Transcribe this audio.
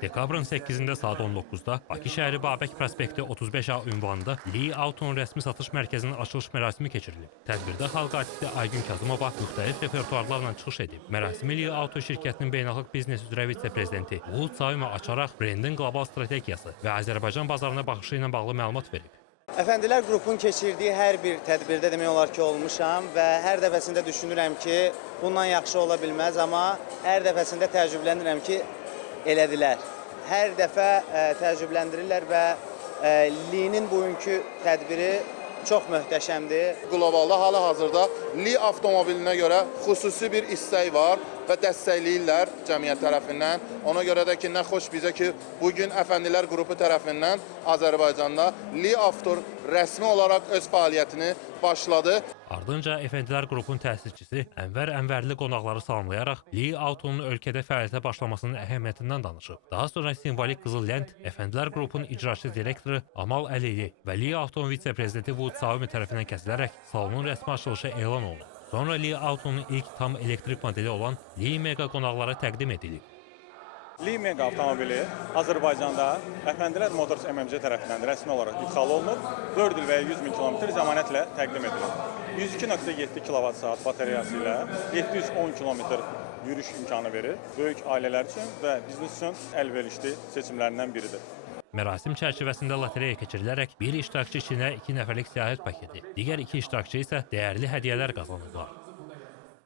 Dekabrın 8-də saat 19-da Bakı şəhəri Babək prospekti 35A ünvanında Li Autonun rəsmi satış mərkəzinin açılış mərasimi keçirilib. Tədbirdə xalq artisti Aygün Kazımova müxtəlif repertuarlarla çıxış edib. Mərasimi Li Auto şirkətinin beynəlxalq biznes üzrə vitse-prezidenti Uğur Savimov açaraq brendin qlobal strategiyası və Azərbaycan bazarına baxışı ilə bağlı məlumat verib. Əfəndilər qrupun keçirdiyi hər bir tədbirdə demək olar ki, olmuşam və hər dəfəsində düşünürəm ki, bundan yaxşı ola bilməz, amma hər dəfəsində təəccüblənirəm ki, elədilər. Hər dəfə təəccübləndirirlər və Li'nin bugünkü tədbiri çox möhtəşəmdir. Qlobalda hal-hazırda Li avtomobilinə görə xüsusi bir istək var və dəstəkləyirlər cəmiyyət tərəfindən. Ona görə də ki, nə xoş bizə ki, bugün Əfəndilər qrupu tərəfindən Azərbaycanda Li Avto rəsmi olaraq öz fəaliyyətini başladı. Ardınca Əfəndilər qrupun təsisçisi Ənvər Ənvərli qonaqları salamlayaraq Li Autonun ölkədə fəaliyyətə başlamasının əhəmiyyətindən danışıb. Daha sonra simvolik qızıl lent Əfəndilər qrupun icraçı direktoru Amal Əlili və Li Autonun vitse-prezidenti Uğur Savimov tərəfindən kəsilərək salonun rəsmi açılışı elan olunub. Sonra Li Autonun ilk tam elektrik modeli olan Li Mega qonaqlara təqdim edilib. Li Mega avtomobili Azərbaycanda Əfəndilər Motors MMC tərəfindən rəsmi olaraq ixal olunub, 4 il və 100 min kilometr zəmanətlə təqdim edilib. 102.7 kWh bateriyası ilə 710 kilometr yürüyüş imkanı verir. Böyük ailələr üçün və biznes üçün əlverişli seçimlərindən biridir. Mərasim çərçivəsində lotereya keçirilərək bir iştirakçı içinə 2 nəfərlik səyahət paketi, digər 2 iştirakçı isə dəyərli hədiyyələr qazanırlar.